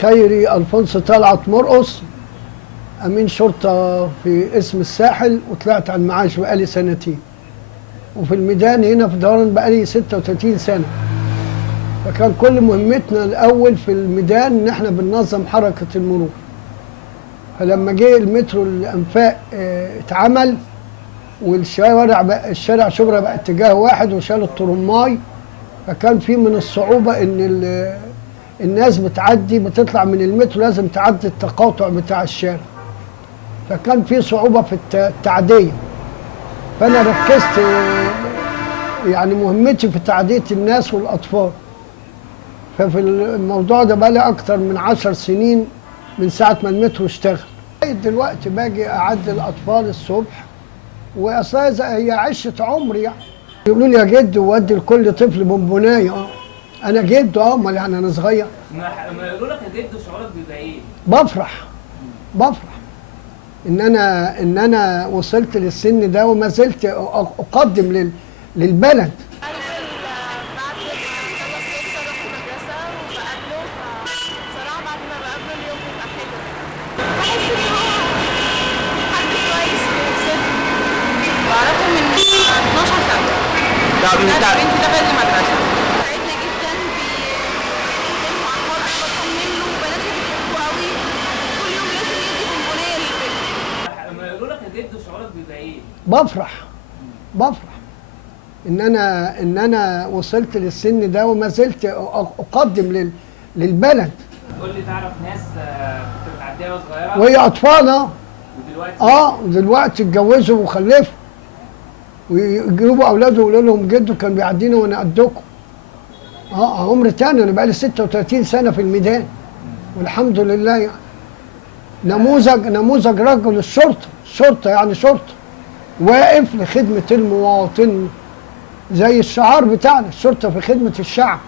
خيري ألفونس طلعت مرقص، أمين شرطة في اسم الساحل، وطلعت على المعاش بقالي سنتين. وفي الميدان هنا في دوران بقالي 36 سنة. فكان كل مهمتنا الأول في الميدان إن إحنا بننظم حركة المرور. فلما جه المترو الأنفاق اتعمل، الشارع شبرا بقى اتجاه واحد وشال الطرماي، فكان في من الصعوبة إن الناس بتطلع من المترو لازم تعدي التقاطع بتاع الشارع. فكان في صعوبة في التعدية. فأنا ركزت يعني مهمتي في تعدية الناس والأطفال. ففي الموضوع ده بقالي أكتر من 10 سنين من ساعة ما المترو اشتغل. دلوقتي باجي أعدي الأطفال الصبح، وأصلا هي عشة عمري يعني. يقولوا لي يا جد ودي لكل طفل بونبونايه. أنا جد أمال يعني أنا صغير. ما يقولوا لك يا جد شعورك بيبقى إيه؟ بفرح إن أنا وصلت للسن ده وما زلت أقدم للبلد. طب انت بنتي دخلت المدرسه ساعدنا جدا بيتكلموا عن حوار انا بطمن له، وبناتي بيحبوه قوي. كل يوم لازم يدي بونبونيه للبنت. لما يقولوا لك يا جد شعورك بيبقى ايه؟ بفرح ان انا وصلت للسن ده وما زلت اقدم للبلد. قول لي، تعرف ناس كنت بتعديها وهي صغيره وهي اطفال ودلوقتي دلوقتي اتجوزوا وخلفوا، ويجيبوا اولاده ويقولوا لهم جدو كان بيعدينا وانا قدكم. عمر تاني. انا بقالي 36 سنه في الميدان والحمد لله يعني. نموذج رجل الشرطه يعني شرطه واقف لخدمه المواطن، زي الشعار بتاعنا الشرطه في خدمه الشعب.